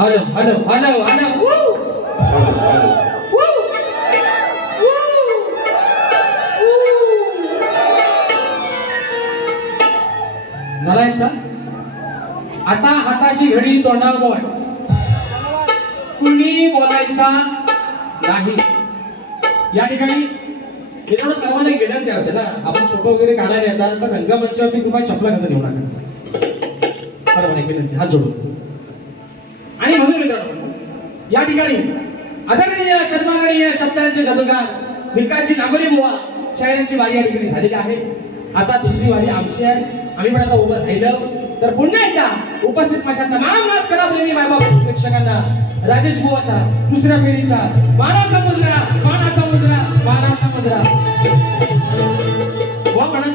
Hello hello hello hello झाला यांचा आता हाताची घडी तोंडावर बोल कुणी बोलायचा नाही या ठिकाणी मित्रांनो सर्वांना एक विनंती असेल ना आपण फोटो वगैरे काढायला येतात तर रंगमंचावरती कृपया चपला घालून येऊ नका सर्वांना एक विनंती हात जोडून आणि म्हणून मित्रांनो या ठिकाणी आदरणीय सन्माननीय शब्दांचे जादूगार भिकाजी नागोली बुवा शायरांची वारी या ठिकाणी झालेली आहे आता दुसरी वारी आमची आहे आम्ही पण आता उभं राहिलो तर पुन्हा एकदा उपस्थित माझ्या तमाम नाच करा प्रेमी मायबाप प्रेक्षकांना राजेश बुवाचा दुसऱ्या पिढीचा मानाचा मुजरा मानाचा मुजरा मानाचा मुजरा बुवा म्हणा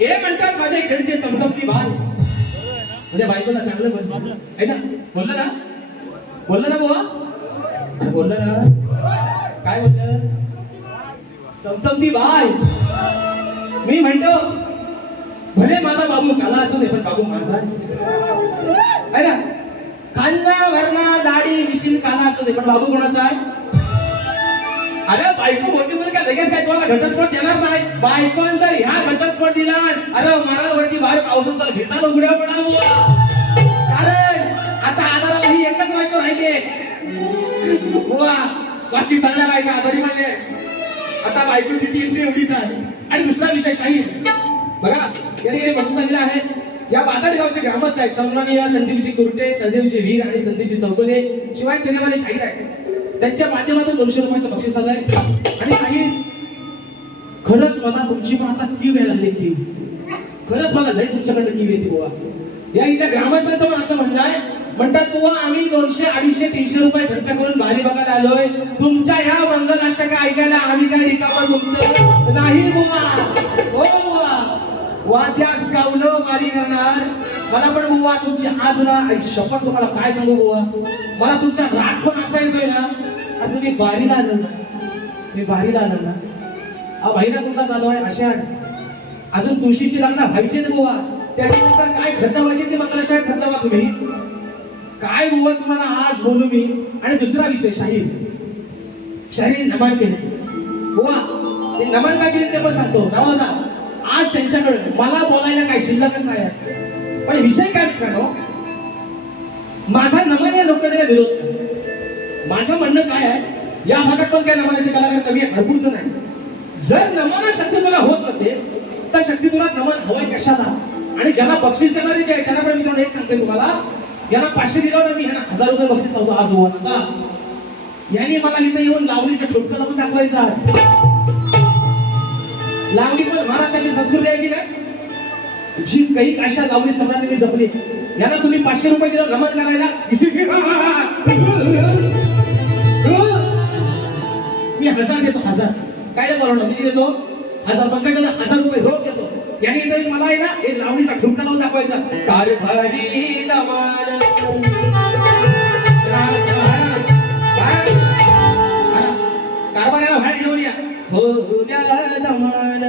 हे म्हणतात माझे खेळचे चमचमती भान म्हणजे बायकोला चांगलं बोल आहे ना बोललं ना बुवा बोललं ना काय बोललं चमचमती बाय मी म्हणतो भले माझा बाबू काला असू दे पण बाबू माझा आहे ना खान्ना वरणा दाढी मिशील काना असू दे पण बाबू कोणाचा आहे अरे बायको बोलली बोल का लगेच काय तुम्हाला घटस्फोट देणार नाही बायकोन जर ह्या घटस्फोट दिला अरे मराठवरती बाहेर पावसात चाल भिसायला उघड्या पडा कारण आता आधाराला ही एकच बायको राहिली बुवा बाकी सगळ्या बायका आजारी मानले आता बायकोची टीम एवढीच आहे आणि दुसरा विषय शाहीर बघा या ठिकाणी बक्षीस दिला आहे या बाताडी गावचे ग्रामस्थ आहेत सन्माननीय संदीपजी कुर्टे संदीपजी वीर आणि संदीपजी चौगुले शिवाय केलेवाले शाहीर आहेत त्यांच्या माध्यमातून 200 रुपयाचं बक्षीस आलंय आणि शाहीर खरंच मला तुमची पण आता कीव यायला लागली कीव खरंच मला लय तुमच्याकडे कीव येते बुवा या इथल्या ग्रामस्थांचं पण असं म्हणणं आहे म्हणतात बुवा आम्ही 200 250 300 रुपये खर्च करून गाडी बघायला आलोय तुमच्या ह्या मंगलाष्टक ऐकायला आम्ही काय रिकामं तुमचं नाही बुवा हो बुवा वाद्यास गावलं वारी करणार मला पण बुवा तुमची आज ना शपथ तुम्हाला काय सांगू बुवा मला तुमचा राग पण असा येतोय ना आता तुम्ही बारीला आलं मी बारीला आलं ना महिना कुठला चालू आहे अशा अजून तुळशीची लग्न व्हायचे ना बुवा त्याच्यानंतर काय खड्डा व्हायचे ते मंगलाष्टक खड्डा व्हा तुम्ही काय बुवा तुम्हाला आज बोलू मी आणि दुसरा विषय शाहीर नमन केले बुवा ते नमन काय केले ते पण सांगतो रावादा आज त्यांच्याकडे मला बोलायला काही शिल्लकच नाही आहे पण विषय काय मित्रांनो माझा नमन या लोकांना विरोध नाही माझं म्हणणं काय आहे या भागात पण काय नमनाचे कलाकार कमी भरपूर जण आहे जर नमन शक्ती तुला होत नसेल तर शक्ती तुला नमन हवंय कशाला आणि ज्यांना बक्षीस देणारे जे आहे त्यांना पण मित्रांनो एक सांगते तुम्हाला यांना 500 दिला ना मी यांना 1000 रुपये बक्षीस लावतो आज होणार चला यांनी मला इथं येऊन लावणीचं ठोकं लावून दाखवायचं आज लावणी पण महाराष्ट्राची संस्कृती आहे की नाही जी काही काशा लावणी सम्राटांनी जपली यांना तुम्ही 500 रुपये दिला नमन करायला मी 1000 देतो 1000 काय बोलवणार मी देतो 1000 पंकजाला 1000 रुपये रोख देतो यांनी इथं मला आहे ना हे लावणीचा ठुमका लावून दाखवायचा कारभारी दमान कारभाराला बाहेर घेऊन या हो द्या दमान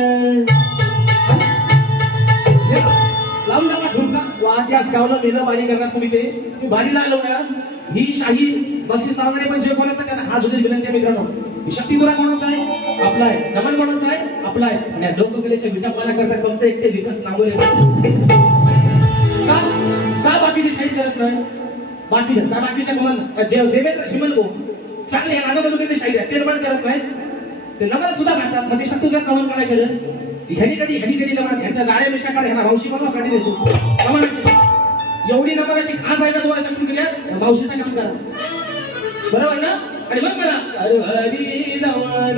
लावून दाखवा ठुमका वाद्यास गावलं मेलं बारी करणार तुम्ही ते बारीला लावणार ही शाहीर बक्षीस लावणारे पण जे बोलतात त्यांना हा जुनी विनंती आहे मित्रांनो शक्ती तुला कोणाचा आहे आपला आहे नमन कोणाचा आहे आपला आहे आणि लोककलेच्या विकापाला करता फक्त एकटे विकास नागोले का बाकीचे शाहीर करत नाही बाकीच्या कोणाला देवेंद्र शिमल भाऊ चांगले राजा तालुक्यातले शाहीर आहेत ते नमन करत नाही ते नमन सुद्धा करतात मग ते शक्ती तुला नमन काय केलं ह्यांनी कधी नमन ह्यांच्या गाड्या मिशाकडे ह्यांना मावशी बनवासाठी देसू नमनाची एवढी नमनाची खास आहे ना तुम्हाला शक्ती केल्या मावशीचं काम करा बरोबर ना आणि मग मला अरे हरी नमन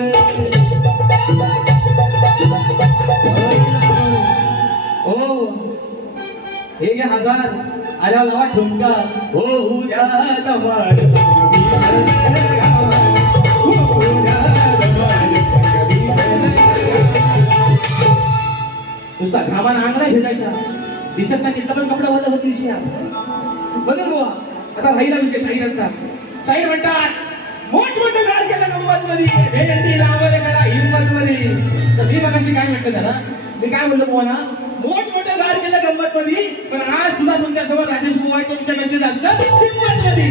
ओ हे घ्या 1000 आल्या लावा ठुमका हो उद्या नमन नुसता घामान अंगणा भेजायचा दिसत नाही तिथं पण कपडा वजा होत दिवशी बदल बुवा आता राहिला विषय शाहिरांचा शाहीर म्हणतात मोठमोठे गाड केलं गंमत मध्ये भेंडी लावले करा हिंमत मध्ये तर मी मगाशी काय म्हटलं त्याला मी काय म्हणलो बुवा ना मोठमोठे गाड केलं गंमत मध्ये पण आज सुद्धा तुमच्या समोर राजेश बुवा आहे तुमच्यापेक्षा जास्त किंमतमध्ये.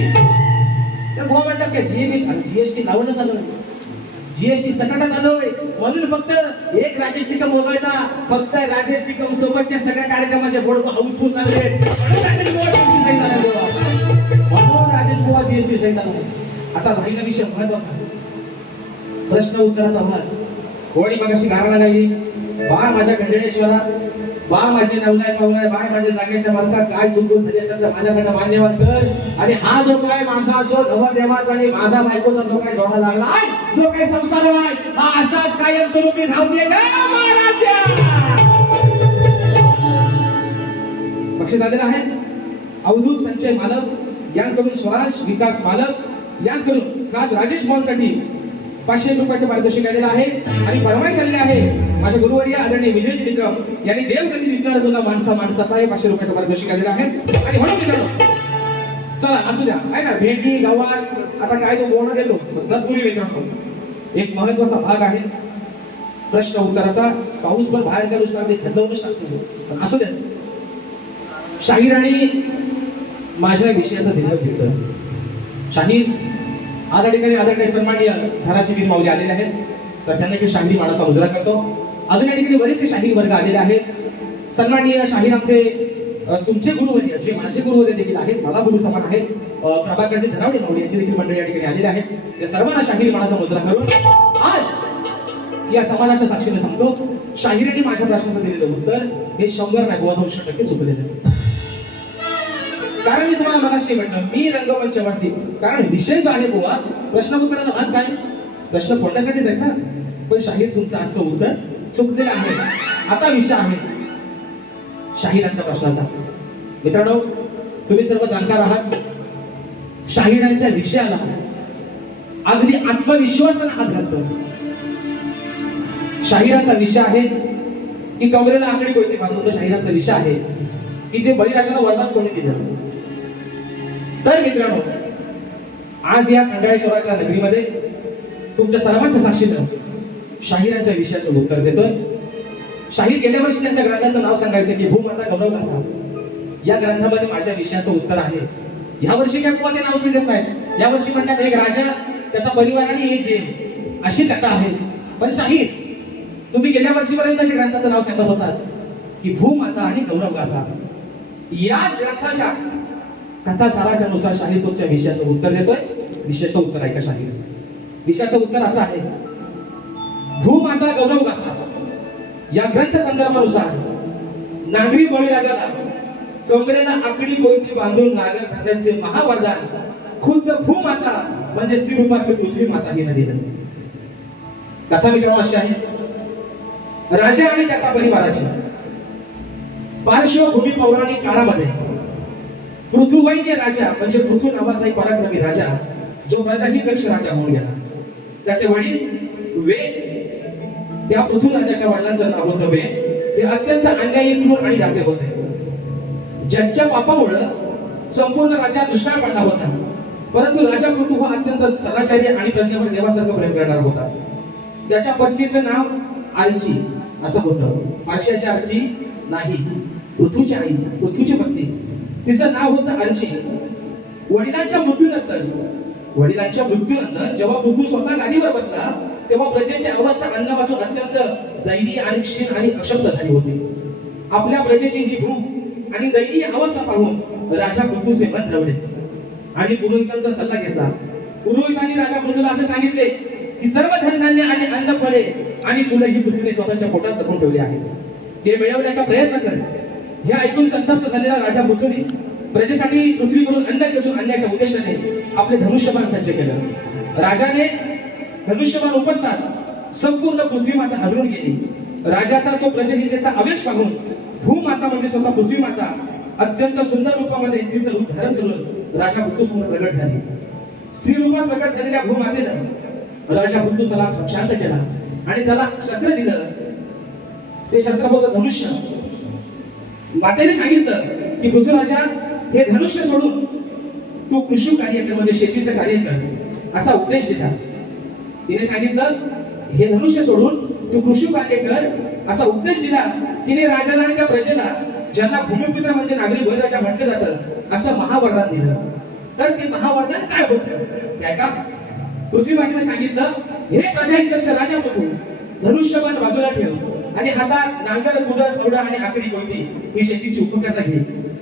तर बुवा म्हणतात की जीएसटी लावणं झालं, जीएसटी सकटात आलोय म्हणून फक्त एक राजेश निकम बोलवायचा, फक्त राजेश निकम सोबतच्या सगळ्या कार्यक्रमाचे बोर्ड हाऊसफुल झाले म्हणून राजेश बुवा जीएसटी सहित आला बुवा. म्हणून राजेश बुवा जीएसटी सहित आला. आता राहिला विषय महत्वाचा, प्रश्न उत्तराचा भाग. कोणी मगाशी गाणं गायली, बा माझ्या खंडेश्वरा, बा माझे नवलाय पावलाय, बाय माझ्या जागेच्या मालका, काय चुकून झाली असेल तर माझ्याकडे मान्यवाद कर. आणि हा जो काय माझा जो नवरदेवाचा आणि माझा बायकोचा जो काय जोडा लागलाय, जो काही संसार आहे, हा असाच कायमस्वरूपी राहू दे ग महाराजा. बक्षीस आलेलं आहे अवधूत संचय मालक यांच्याकडून स्वराज विकास मालक यांच्याकडून खास राजेश मॉलसाठी 500 रुपयाचे पारितोषिक आलेलं आहे. आणि फरमाईश आलेली आहे माझ्या गुरुवर्य आदरणीय विजयजी निकम यांनी देवगती दिसणार तुला माणसाचा आहे 500 रुपयाचं पारितोषिक आलेलं आहे. आणि म्हणून मित्रांनो चला असू द्या आहे ना, भेंडी गवार आता काय तो बोर्ड देतो तत्पूर्वी मित्रांनो एक महत्वाचा भाग आहे प्रश्न उत्तराचा. पाऊस पण बाहेर काढूच लागते, थंडवूनच टाकतो, पण असू द्या. शाहीर आणि माझ्या विषयाचं दिलं घेतलं. शाहीर आज या ठिकाणी आदरणीय सन्माननीय झाराची वीर माऊली आलेले आहेत, तर त्यांना की शाहिरी माळाचा मुजरा करतो. अजून या ठिकाणी बरेचसे शाहीर वर्ग आलेले आहेत. सन्माननीय शाहीर आमचे तुमचे गुरुवर्य जे माझे गुरुवर्य देखील आहेत, मला गुरु समान आहेत, प्रभाकरजी धनावडे माऊली यांची देखील मंडळी या ठिकाणी आलेली आहेत. या सर्वांना शाहीर माळाचा मुजरा करून आज या समाजाच्या साक्षीने सांगतो, शाहिरांनी माझ्या प्रश्नाचं दिलेलं उत्तर हे 100 नाही बुवा 200% चुकलेलं आहे. कारण मी तुम्हाला मगाशी म्हटलं मी रंगमंचावरती, कारण विषय जो आहे बुवा प्रश्न उत्तराचा भाग काय, प्रश्न फोडण्यासाठीच आहेत ना, पण शाहीर तुमचं आजचं उत्तर चुकलेलं आहे. आता विषय आहे शाहिरांच्या प्रश्नाचा. मित्रांनो तुम्ही सर्व जाणकार आहात, शाहिरांच्या विषयाला अगदी आत्मविश्वासाने हात घालतो. शाहिरांचा विषय आहे की कमरेला आकडी कोणती बांधून, तो शाहिरांचा विषय आहे की ते बळीराजाला वरदान कोणी दिलं. तर मित्रांनो आज या खंडाळेश्वराच्या नगरीमध्ये तुमच्या सर्वांच्या साक्षीनं शाहिरांच्या विषयाचं उत्तर देतोय. शाहीर गेल्या वर्षी त्यांच्या ग्रंथाचं नाव सांगायचं की भूमाता गौरव गाथा, या ग्रंथामध्ये माझ्या विषयाचं उत्तर आहे. या वर्षी काय बुवा ते नाव देत नाहीत, या वर्षी म्हणतात एक राजा त्याचा परिवार आणि एक देव अशी कथा आहे. पण शाहीर तुम्ही गेल्या वर्षीपर्यंत ग्रंथाचं नाव सांगत होतात की भूमाता आणि गौरव गाथा, या ग्रंथाच्या कथासाराच्या नुसार शाहीर तुमच्या विषयाचं उत्तर देतोय. विषयाचं उत्तर ऐका शाहीर. विषयाचं उत्तर असं आहे, भूमाता गौरव गाथा या ग्रंथ संदर्भानुसार नागरी बळीराजाला कमरेला आकडी कोयती बांधून नागर धरण्याचे महावरदान खुद्द भूमाता म्हणजे श्रीरूपातली पृथ्वी माता हिने दिलं. कथा मित्रांनो अशी आहे, राजा आणि त्याच्या परिवाराची पार्श्वभूमी पौराणिक काळामध्ये पृथुवैन्य राजा म्हणजे पृथू नावाचा एक पराक्रमी राजा, जो राजा ही दक्ष राजा होऊन गेला. त्याचे वडील वेद, त्या पृथू राजाच्या वडिलांचं नाव होतं वेद. ते अत्यंत अन्यायी क्रूर आणि राजे होते, ज्यांच्या पापामुळे संपूर्ण राज्यात दुष्काळ पडला होता. परंतु राजा पृथू हा अत्यंत सदाचारी आणि प्रजेवर देवासारखं प्रेम करणारा होता. त्याच्या पत्नीचं नाव आर्ची असं होतं. पारशाची आर्ची नाही, पृथूची आई, पृथूची पत्नी, तिचं नाव होतं आर्ची. वडिलांच्या मृत्यूनंतर जेव्हा पृथू स्वतः गादीवर बसला तेव्हा प्रजेची अवस्था अन्न वाचून अत्यंत दयनीय आणि क्षीण आणि अशक्त झाली होती. आपल्या प्रजेची ही भूक आणि दयनीय अवस्था पाहून राजा पृथूचे मन रवले आणि पुरोहितांचा सल्ला घेतला. पुरोहितांनी राजा पृथूला असे सांगितले की सर्व धनधान्य आणि अन्न फळे आणि फुलं ही पृथ्वीने स्वतःच्या पोटात दबून ठेवली आहेत, ते मिळवण्याचा प्रयत्न कर. हे ऐकून संतप्त झालेला राजा पृथूने प्रजेसाठी पृथ्वीकडून अन्न खेचून आणण्याच्या उद्देशाने आपले धनुष्यबाण सज्ज केलं. राजाने धनुष्यबाण उपसतात संपूर्ण पृथ्वी माता हादरून गेली. राजाचा तो प्रजहितेचा आवेश पाहून भूमाता म्हणजे स्वतः पृथ्वी माता अत्यंत सुंदर रूपामध्ये स्त्रीचं रूप धारण करून राजा पृथू समोर प्रगट झाली. स्त्री रूपात प्रगट झालेल्या भूमातेनं राजा पृथूचा शांत केला आणि त्याला शस्त्र दिलं. ते शस्त्र होतं धनुष्य. मातेने सांगितलं की पृथ्वीराजा हे धनुष्य सोडून तू कृषी कार्य कर म्हणजे शेतीचं कार्य कर असा उपदेश दिला. तिने सांगितलं हे धनुष्य सोडून तू कृषी कार्य कर असा उपदेश दिला. तिने राजाला आणि त्या प्रजेला ज्यांना भूमिपुत्र म्हणजे नागरी बळीराजा म्हटलं जातं असं महावरदान दिलं. तर ते महावरदान काय होतं काय का? पृथ्वी मातेने सांगितलं, हे प्रजाहितक्ष राजा प्रभू, धनुष्यबाण बाजूला ठेव आणि हातात नांगर, कुदळ, फावडा आणि आकडी कोयती ही शेतीची उपकरणं घे.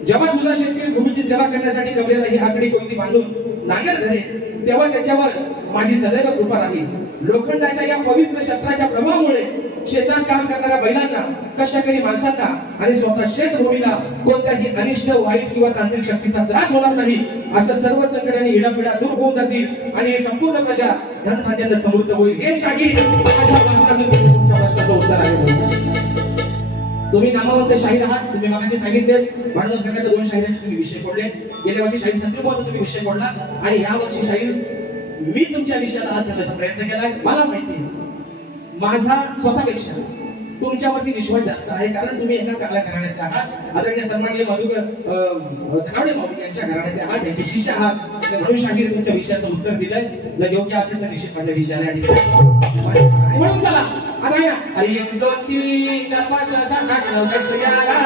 जेव्हा तुझा शेतकरी भूमीची सेवा करण्यासाठी कमरेला ही आकडी कोयती बांधून नांगर धरेल तेव्हा त्याच्यावर माझी सदैव कृपा राहील. लोखंडाच्या या पवित्र शस्त्राच्या प्रभावामुळे शेतात काम करणाऱ्या बैलांना, कष्टकरी माणसांना आणि स्वतः शेतभूमीला कोणत्याही अनिष्ट, वाईट किंवा तांत्रिक शक्तीचा त्रास होणार नाही. असं सर्व संकट आणि इडापिडा दूर होऊन जातील आणि ही संपूर्ण प्रजा धनधान्याने समृद्ध होईल. हे शाही माझ्या प्रश्नाचं तुमच्या प्रश्नाचं उत्तर आहे. तुम्ही नामवंत शाहीर आहात. तुम्ही मागाशी सांगितले भारत सरकारच्या 2 शाहिरांचे तुम्ही विषय फोडले. गेल्या वर्षी शाहीर संदीपचा तुम्ही विषय फोडला आणि या वर्षी शाहीर मी तुमच्या विषयाला हात घालण्याचा प्रयत्न केलाय. मला माहिती माझा स्वतःपेक्षा तुमच्यावरती विश्वास जास्त आहे, कारण तुम्ही एका चांगल्या घराण्यातले आहात. आदरणीय सन्माननीय मधुकर धनावडे माऊली यांच्या घराण्यातले आहात, त्यांचे शिष्य आहात. म्हणून शाहीर तुमच्या विषयाचं उत्तर दिलंय. जर योग्य असेल तर निश्चित माझ्या विषयाला म्हणून चला आता आहे ना. अरे 1 2 3 4 5 6 7 8 9 10 11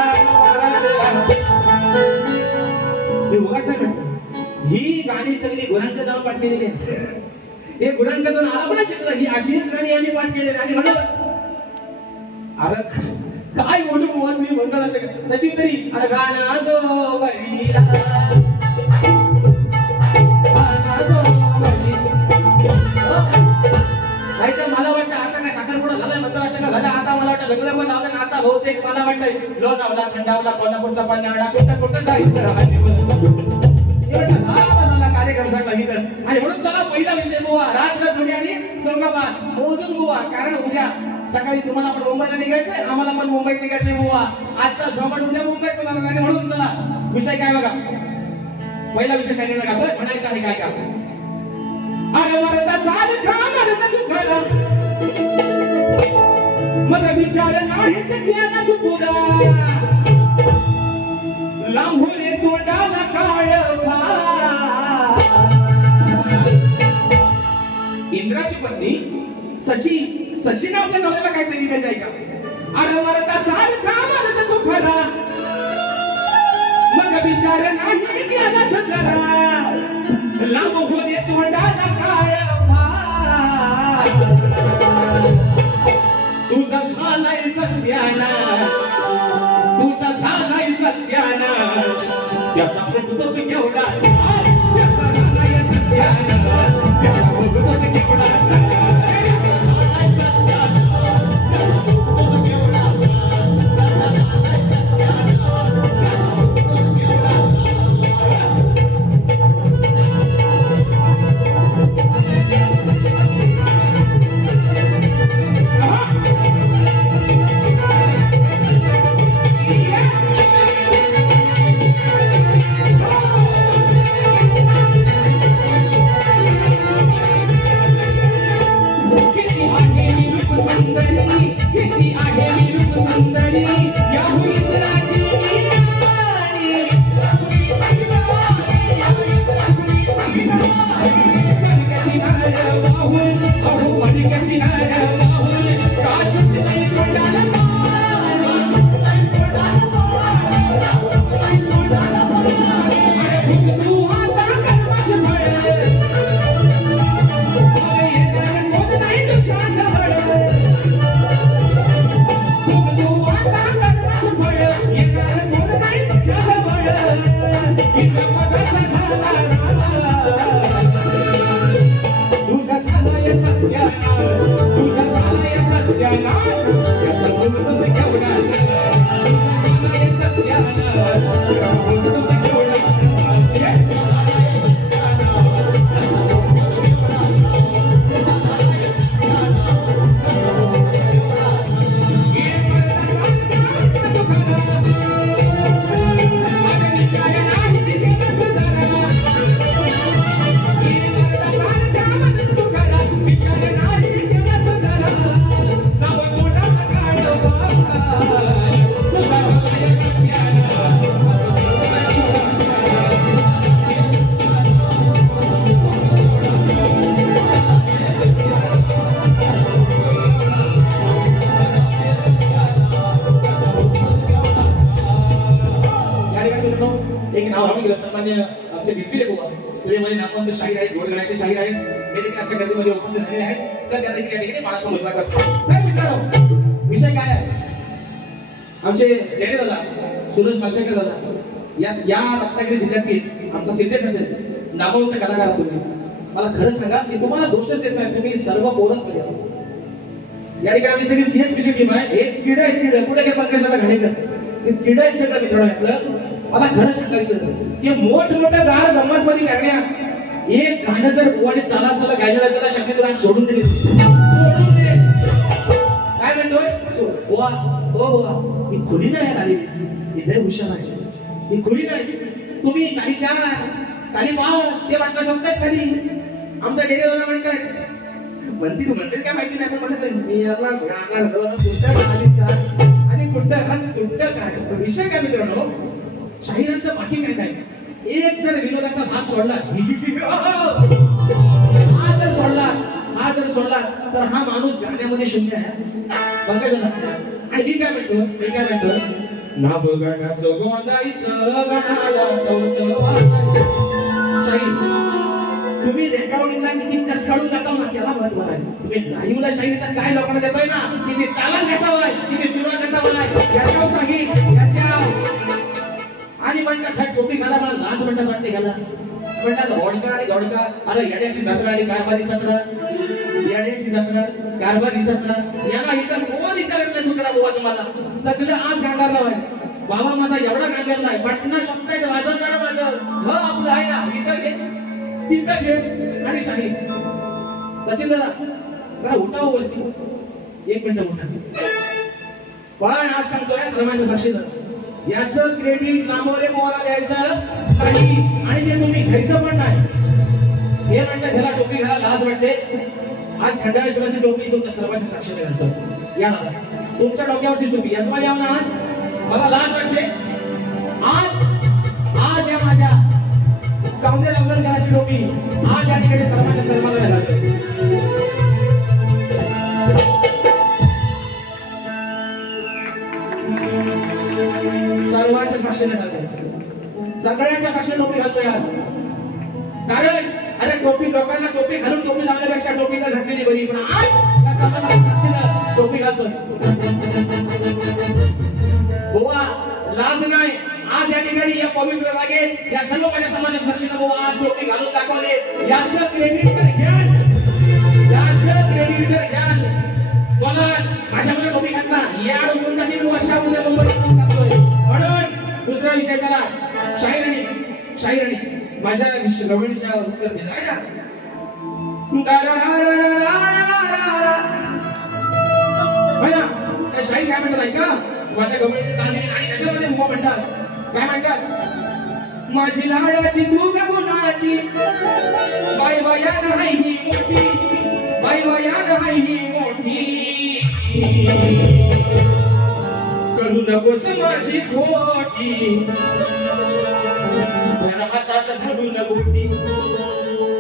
12 उगाच नाही म्हणतो. ही गाणी सगळी गुरांक जाऊन पाठ केलेली आहेत. हे गुरांक जाऊन आला पण क्षेत्र ही अशीच गाणी आम्ही पाठ केलेली आणि म्हणून अरे काय बोलू बुवा तुम्ही म्हणता नशीब तरी अरे गाणं जो वरीला नाही तर मला वाटतं आता काय साखरपुडा झालाय मंत्राष्टका झाला. आता मला वाटतं लग्न पण झालं ना. आता बहुतेक मला वाटतंय लोणावळा, खंडावला, कोल्हापूरचा पन्हाळा कुठं कुठं जायचं कार्यक्रम सांगितलं. आणि म्हणून चला पहिला विषय बुवा रात्र थोडी आणि संगपात मोजून बुवा, कारण उद्या सकाळी तुम्हाला पण मुंबईला निघायचंय, आम्हाला पण मुंबईत निघायचंय बुवा. आजचा सोमवार उद्या मुंबईत होणार नाही. म्हणून चला विषय काय बघा. पहिला विषय शायरीला गातोय, म्हणायचं आहे काय का. अरे मरदा सारखा मरदा तू खरा मग विचार नाही सगळ्यांना तू पुरा लांबून तोंडाला काळ इंद्राची पत्नी सची आपल्या नवऱ्याला काय सांगितलं आहे का. अरे मरदा सारखा मरदा तू खरा मग विचार नाही केला सजरा लांब होणे तोंडाला काय तुझा झालाय सत्याना तुझा झालाय सत्याना त्याचा फोटोस केवढा त्याचा झालाय सत्याना त्याचा फोटोस केवढा तुझा झालाय सत्याना मान्य आमचे बिजबिले बुवा पुण्यामध्ये नामवंत शाहीर आहेत, घोडगडाचे शाहीर आहेत, हे देखील अशा गर्दीमध्ये उपस्थित झालेले आहेत. तर त्यांना या ठिकाणी माळा समजला करतो. तर मित्रांनो, विषय काय आहे? आमचे डेरे दादा सुरेश मालपेकर दादा या रत्नागिरी जिल्ह्यातील आमचा सिद्धेश असेल, नामवंत कलाकार आहात तुम्ही. मला खरं सांगा, की तुम्हाला दोषच देत नाही, तुम्ही सर्व पोरच मध्ये आहात. या ठिकाणी आमची सगळी सीएसपीची टीम आहे. एक किड आहे, किड कुठे काय पंकजाला घाणेकर किड आहे सगळं मित्रांनो. आपलं मला खरं सांगायचं की मोठमोठ्या गार गंमत मध्ये करण्या एक गाणं जर गोवाडी तालासाला गायला जरा शक्यतो सोडून दिली, सोडून दे. काय म्हणतोय बुवा, हो बुवा, ही खुली नाही आली, ही लय हुशार आहे, ही खुली नाही. तुम्ही खाली चार खाली पाव ते वाटलं शकतात खाली. आमचा डेरे दादा म्हणतात, म्हणते काय माहिती नाही, पण म्हणत मी यालाच गाणार कुठं खाली चार आणि कुठं काय. विषय काय मित्रांनो, शाहिरांचं बाकी काय नाही. एक जर विनोदाचा भाग सोडला, हा जर सोडला तर हा माणूस गाण्यामध्ये शून्य आहे. पंकजाला आणि मी काय म्हणतो ना बघण्याचं गोंदायचं गणाला शाहीर. तुम्ही रेकॉर्डिंगला किती कस काढून जाता ना त्याला महत्व नाही. तुम्ही लाईव्हला शाहीर तर काय लोकांना देतोय ना, किती तालन घेतावाय, किती सुरा घेतावाय, याच्यावर सांगी याच्या. आणि म्हणतात खट टोपी घाला, मला लाज म्हणतात वाटते घाला. म्हणतात होडका आणि धोडका, अरे येड्याची जत्रा आणि कारभारी सत्रा, येड्याची जत्रा कारभारी सत्रा. याला इथं कोण विचारत नाही कुत्रा बुवा तुम्हाला. सगळं आज गांगारला आहे. बाबा माझा एवढा गांगारला आहे, पटना शकताय वाजवणार माझं घर आपलं आहे ना, इथं घे तिथं घे. आणि शाहीर सचिन दादा जरा उठाव वरती, एक मिनिट उठा. पण आज सांगतोय सर्वांच्या साक्षीदार, याचं क्रेडिट नामोरे मोहरा द्यायचं काही आणि ते तुम्ही घ्यायचं पण नाही. हे म्हणतात ह्याला टोपी घ्यायला लाज वाटते. आज खंडाळेश्वराची टोपी तुमच्या सर्वांच्या साक्षीने घालतो. या दादा तुमच्या डोक्यावरची टोपी याच माझ्या ना, आज मला लाज वाटते. आज या माझ्या कामदेव लवकरकराची टोपी आज या ठिकाणी सर्वांच्या सन्मानाने घालतो. सर्वांच्या साक्षीने घालतोय, सगळ्यांच्या साक्षीने टोपी घालतोय आज. कारण अरे टोपी लोकांना टोपी घालून टोपी लावण्यापेक्षा टोपी न घातलेली बरी. पण आज या समाजाच्या साक्षीने टोपी घालतोय. बुवा लाज नाही. आज या ठिकाणी या पवित्र जागेत या सर्व माझ्या समाजाच्या साक्षीने बुवा आज टोपी घालून दाखवले. याचं क्रेडिट तर घ्याल, याचं क्रेडिट तर घ्याल. बोला अशामध्ये टोपी घातला याड गुंडातील वर्षामध्ये मुंबईत सांगतोय. म्हणून दुसरा विषय चला, शाहिरांनी माझ्या गवळीच्या उत्तर दिलं आहे ना. त्या शाहीर काय म्हणतात ऐका, माझ्या गवळीची चांदणी आणि त्याच्यामध्ये मुवा म्हणतात. काय म्हणतात, माझी लाडाची तू गुणाची बाई बाया नाही ही मोठी, बाई बाया नाही ही मोठी, करू नकोस माझी खोटी, हातात धरून बोटी.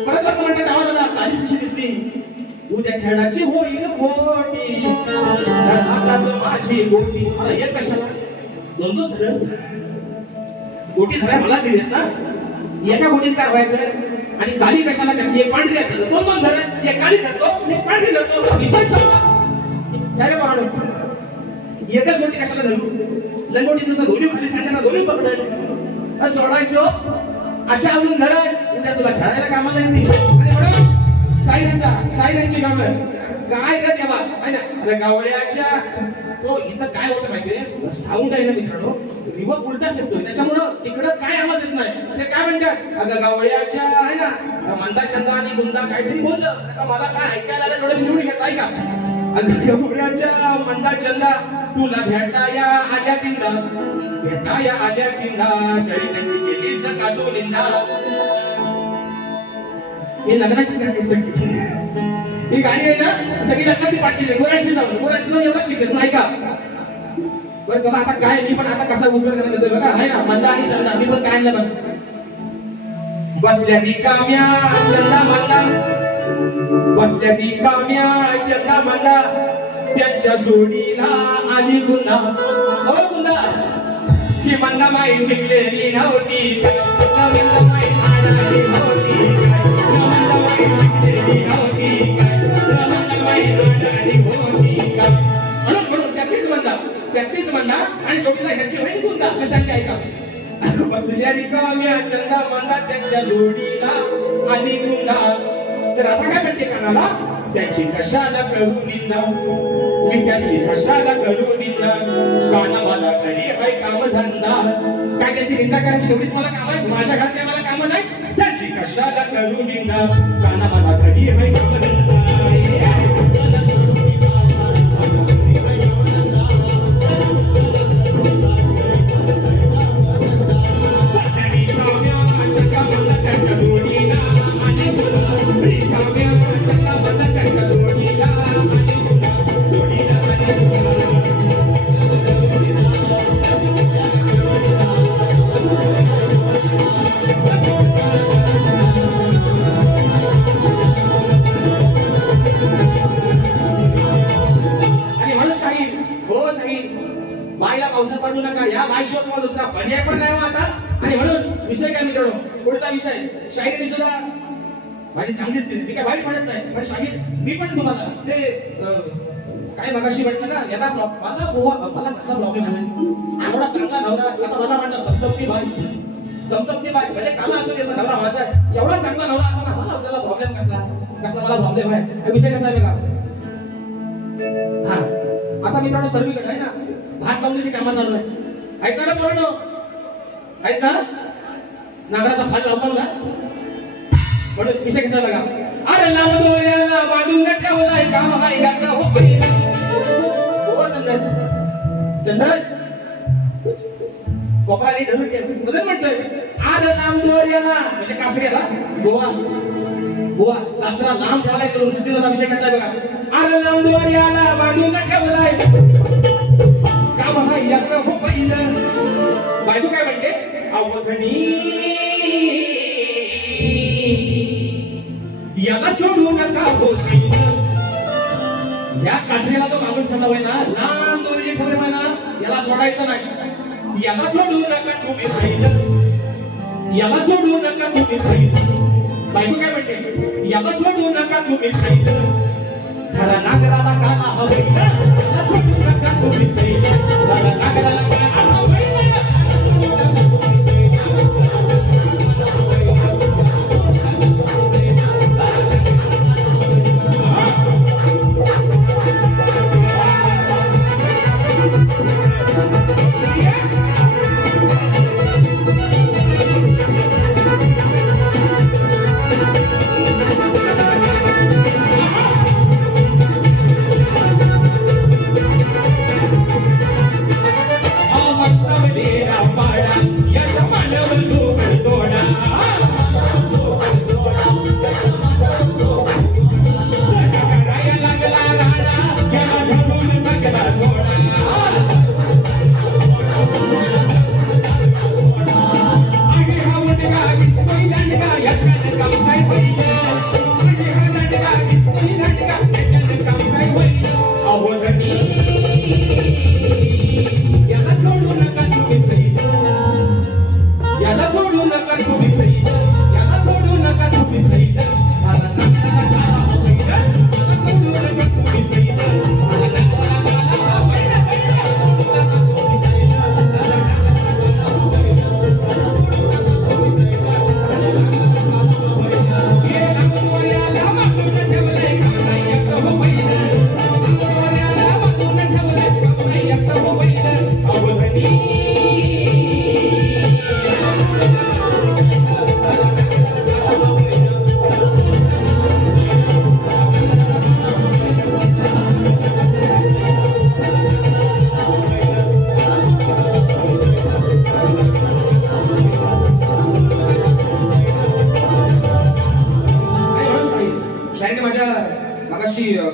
परत म्हणतात आवाजाला ताली कशी दिसते, उद्या खेळाची होईल पोटी, हातात माझी गोटी. अरे हे कशाला दोन दोन धर, गोटी धराय मला दिलीस ना, एका गोटीत काय व्हायचं. आणि काली कशाला करते, एक पांढरी असेल दोन दोन धर, एक काळी धरतो एक पांढरी धरतो. विषय संपला. काय रे म्हणून एकच गोटी कशाला धरू, लंगोटी तुझं दोन्ही खाली सांगताना दोन्ही पकडल सोडायचं अशा आवडून धराय, उद्या तुला खेळायला कामाला येते. आणि म्हणून शाहिरांची कामं काय का तेव्हा आहे ना. अरे गावड्याच्या तो इथं काय होतं माहितीये, साऊंड आहे ना मित्रांनो, रिवर्ब उलटा फिरतोय, त्याच्यामुळं तिकडं काय आवाज येत नाही. ते काय म्हणतात, अगं गावड्याच्या आहे ना मंदा छंदा आणि गुंदा काहीतरी बोललं, आता मला काय ऐकायला आलं थोडं निवडून घेत आहे का. अगं गावड्याच्या मंदा छंदा तुला भेटाया आल्या तिंदा, भेटाया आल्या तिंदा, तरी त्यांची केली सकातो निंदा. हे लग्नाची गाणी, ही गाणी आहे ना सगळी लग्नाची पाठली. गुराशी जाऊन एवढं शिकत नाही का. बरं चला आता काय, मी पण आता कसा उत्तर करत येतोय बघा आहे ना. मंदा आणि छंदा मी पण काय आणलं बघ. बसल्या रिकाम्या चंदा मंदा, बसल्या रिकाम्या चंदा मंदा, त्यांच्या जोडीला आली गुन्हा. हो गुन्हा आमची मंदाबाई शिकलेली नव्हती काय मंदाबाई आणारी होती काय मंदाबाई शिकलेली नव्हती काय मंदाबाई आणारी होती काय म्हणून प्रॅक्टिस म्हणा आणि जोडीला ह्याची माहिती सुद्धा कशात काय का बसल्या रिकाम्या चंदा मंदा त्यांच्या जोडीला आणि गुंडा तर आता काय म्हणते कानाला त्याची कशाला करू निंदा मी त्याची कशाला करू निंदा काना मला घरी हाय काम धंदा काय त्याची निंदा करायची तेवढीच मला काम आहे माझ्या घरात काय मला काम नाही त्याची कशाला करू निंदा काना मला घरी हाय काम धंदा बाईला पावसात पाडू नका या बाईशिवाय तुम्हाला दुसरा पर्याय पण नाही आता आणि म्हणून विषय काय मित्रांनो पुढचा विषय शाहिरीने सुद्धा माझी चांगलीच केली मी काय वाईट म्हणत नाही पण शाहीर मी पण तुम्हाला ते काय मगाशी म्हटलं ना याला मला कसला प्रॉब्लेम होईल एवढा चांगला नवरा आता मला म्हणतात चमचमती बाई म्हणजे काला असू दे नवरा माझा एवढा चांगला नवरा असताना मला त्याला प्रॉब्लेम कसला मला प्रॉब्लेम आहे हा विषय कसा आहे बघा हा आता मित्रांनो सर्वीकडे आहे ना भात लावण्याची कामं चालू आहे ऐकणार ना पोरांनो ऐक ना नागराचा फाल लावला म्हणून विषय कसा बघा अरे नाम दोऱ्याला बांधून ठेवलाय काम हाय याचा हो पहिला हो चंद्र कोपराने धरून ठेव बदल म्हटलंय अरे नाम दोऱ्याला म्हणजे कासऱ्याला गोवा कासरा लांब ठेवलाय करून सुचीचा विषय कसा आहे बघा अरे नाम दोऱ्याला बांधून ठेवलाय काम हाय याचा हो पहिलं बायको काय म्हणते अवधनी याला सोडू नका होशील या कासऱ्याला जो मागून ठेवला ना लांब दोरीचे ठेवले ना याला सोडायचं नाही याला सोडू नका तुम्ही सैल याला सोडू नका तुम्ही सैल बायको काय म्हणते याला सोडू नका तुम्ही सैल खरा नागराला काला हवय याला सोडू नका तुम्ही सैल खरा नागराला काला हवय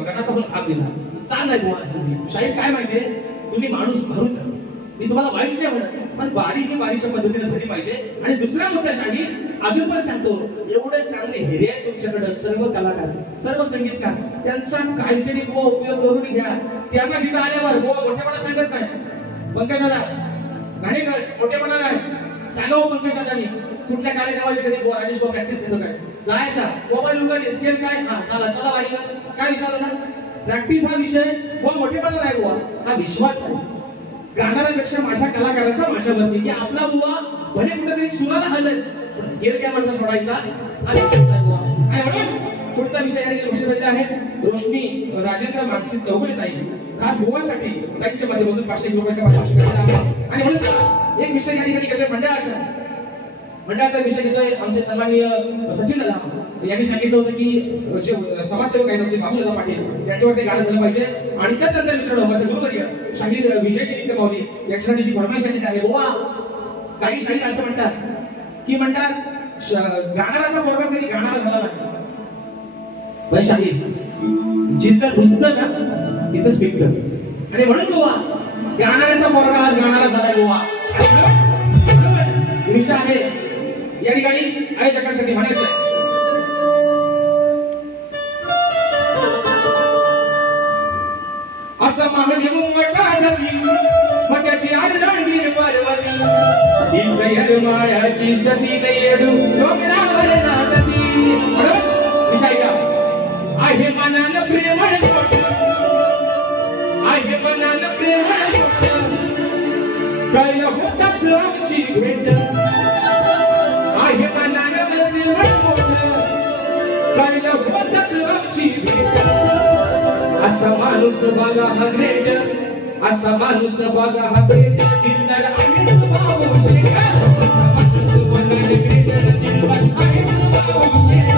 गटाचा पण भाग दिला चाललाय कोणासाठी शाहीर काय माहितीये तुम्ही माणूस भरूच मी तुम्हाला वाईट नाही म्हणत पण बारीक बारीकच्या पद्धतीने झाली पाहिजे आणि दुसरा मुद्दा शाहीर अजून पण सांगतो एवढे चांगले हिरे आहेत तुमच्याकडे सर्व कलाकार सर्व संगीतकार त्यांचा काहीतरी उपयोग करून घ्या त्यांना तिथं आल्यावर मोठेपणा सांगत नाही पंकज दादा गाणे कर मोठेपणा नाही सांगा हो पंकज दादानी कुठल्या कार्यक्रमाची कधी राजेश भाऊ प्रॅक्टिस घेतो काय जायचा मोबाईल उघडले स्केल काय हा चला चला वारी काय विषय दादा प्रॅक्टिस हा विषय व मोठेपणा नाही बुवा हा विश्वास आहे गाणाऱ्यापेक्षा माझ्या कलाकारांचा माझ्यावरती की आपला बुवा भले कुठेतरी सुराला हलत पण स्केल काय म्हणता सोडायचा हा विषय नाही बुवा काय म्हणून पुढचा विषय या ठिकाणी विषय आहे रोशनी राजेंद्र मानसी चौगुले ताई खास गोवासाठी ताईच्या माध्यमातून 500 रुपयाचा पारितोषिक आहे आणि म्हणून चला एक विषय या ठिकाणी घेतोय मंडळाचा विषय घेतोय आमचे सन्माननीय सचिन दादा यांनी सांगितलं होतं की जे समाजसेवक आहेत आमचे बाबू दादा पाटील यांच्यावर ते गाणं झालं पाहिजे आणि त्यानंतर मित्रांनो माझे गुरुवर्य शाहीर विजयजी नित्य माऊली यांच्यासाठी जी फरमाईश आलेली आहे गोवा काही शाहीर असं म्हणतात गाणाराचा पोरगा कधी गाणारा झाला नाही पण शाहीर जिथं घुसतं ना तिथंच पिकतं आणि म्हणून गोवा गाणाऱ्याचा पोरगा आज गाणारा झालाय गोवा विषय आहे या ठिकाणी आयोजकांसाठी म्हणायचं आहे असं मागणी मुंगटा झाली मट्याची आज दांडी पार्वती दिल माळ्याची सती नेडू डोंगरावर नांदती विषय का आहे मनाला प्रेमळ गोट आहे मनाला प्रेमळ गोट कळलं होताच आमची भेट आहे मनाला प्रेमळ गोट कळलं होताच आमची भेट असा माणूस बघा हा ग्रेट असा माणूस बघा हा ग्रेट दिलदार आहे भाऊ शेख असा माणूस बघा ग्रेट दिलदार आहे भाऊ शेख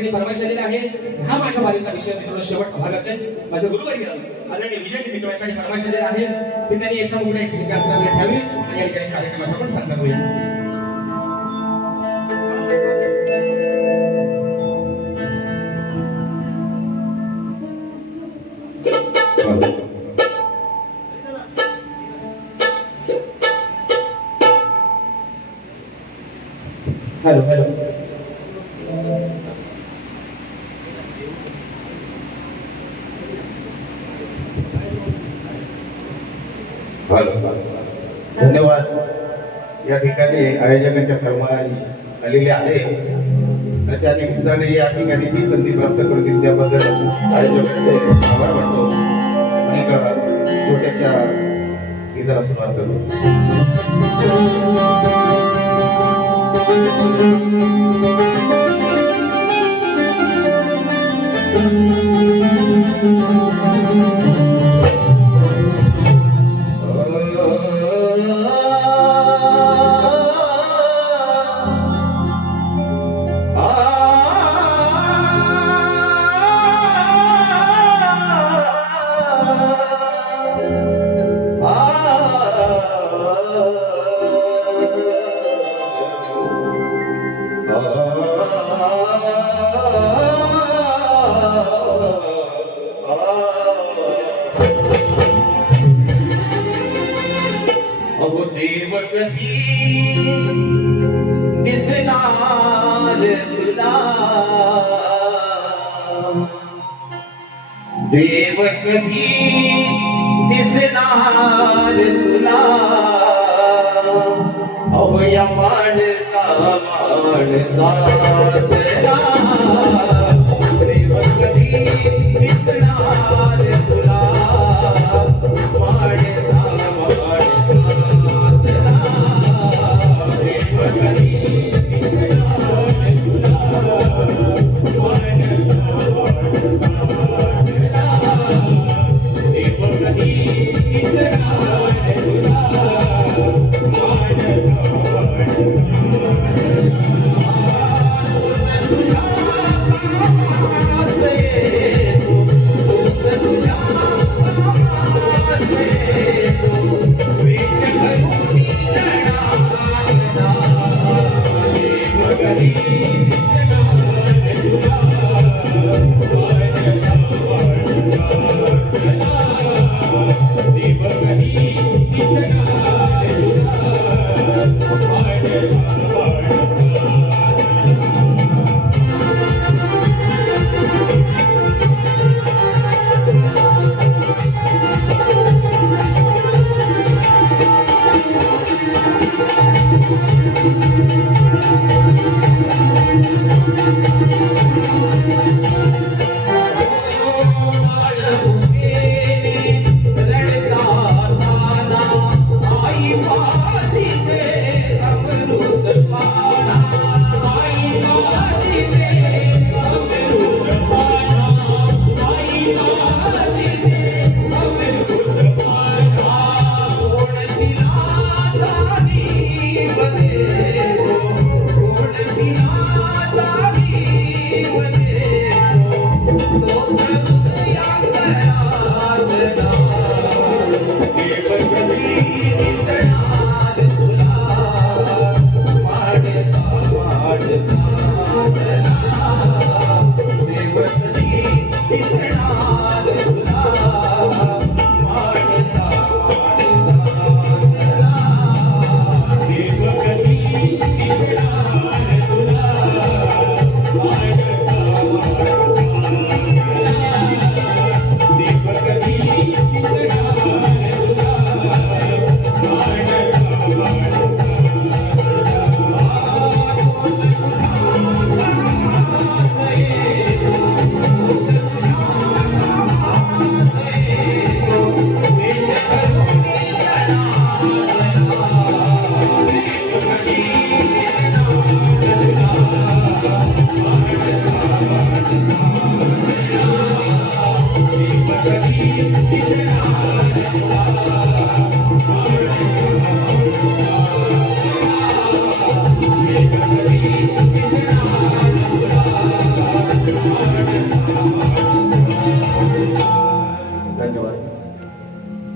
हा माझ्या वारीचा विषय मित्रांनो शेवटचा भाग असेल माझ्या गुरुवर्य आदरणीय विजयजी मित्रांच्या फरमाईश दिलेली आहे ते त्यांनी एकदम मोठे कार्यक्रम ठेवावे आणि या ठिकाणी कार्यक्रमाचा पण सांगता होईल हॅलो हॅलो धन्यवाद. या ठिकाणी आयोजकांच्या फरमाईश आलेले आहे त्या निमित्ताने या ठिकाणी जी संधी प्राप्त करतील त्याबद्दल आयोजकांचे आभार मानतो आणि एका छोट्याशा गीताला सुरुवात करतो. कधी दिसणार तुला देव कधी दिसणार तुला अवया माणसा माणसातला देव कधी दिसणार तुला माणसा माणसातला देव कधी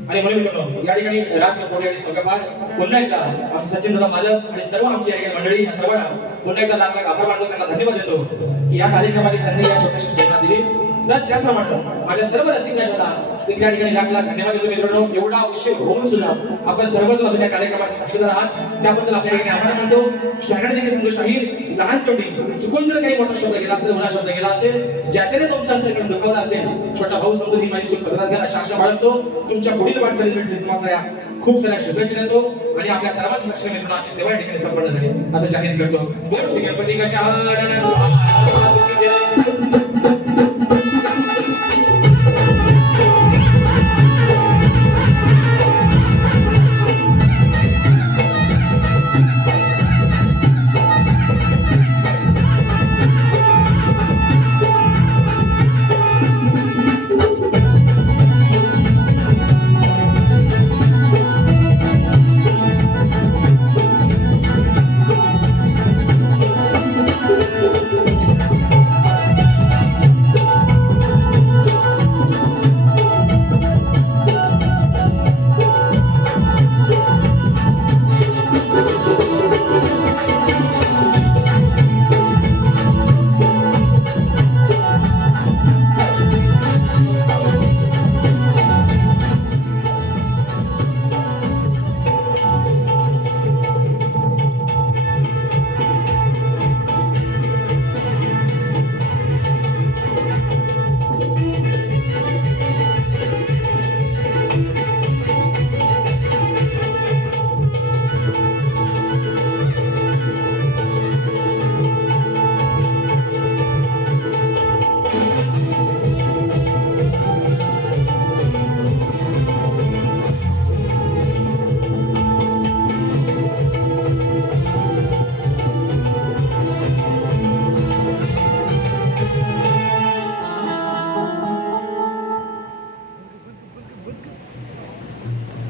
आणि म्हणून मित्रांनो या ठिकाणी रात्र कोणी आणि सगळं पुन्हा एकदा आमचे सचिन दादा मालक आणि सर्व आमची या ठिकाणी मंडळी या सर्वांना पुन्हा एकदा लाख लाख आभार मानतो, त्यांना धन्यवाद देतो की या कार्यक्रमाची संधी या छोट्याशा स्टेजला दिली. तर त्याचप्रमाणे माझ्या सर्व रसिकांना या ठिकाणी लाख लाख धन्यवाद देतो. मित्रांनो एवढा उशीर होऊन सुद्धा आपण सर्वजण अजून या कार्यक्रमाचे साक्षीदार आहात, त्याबद्दल आपल्या ठिकाणी आभार मानतो. शहाणे देखील समजा शाहीर लहान तोंडी चुकून जर काही मोठा शब्द गेला असेल, मोठा शब्द गेला असेल, ज्याच्याने तुमचा अंतर्करण दुखावला असेल, छोटा भाऊ समजून ही माझी चूक पत्रात घ्या अशा आशा बाळगतो. तुमच्या पुढील वाटचालीसाठी तुम्हाला खूप साऱ्या शुभेच्छा देतो आणि आपल्या सर्वांची सक्षम मित्रांची सेवा या ठिकाणी संपन्न झाली असं जाहीर करतो. बोल श्री गणपती गजानन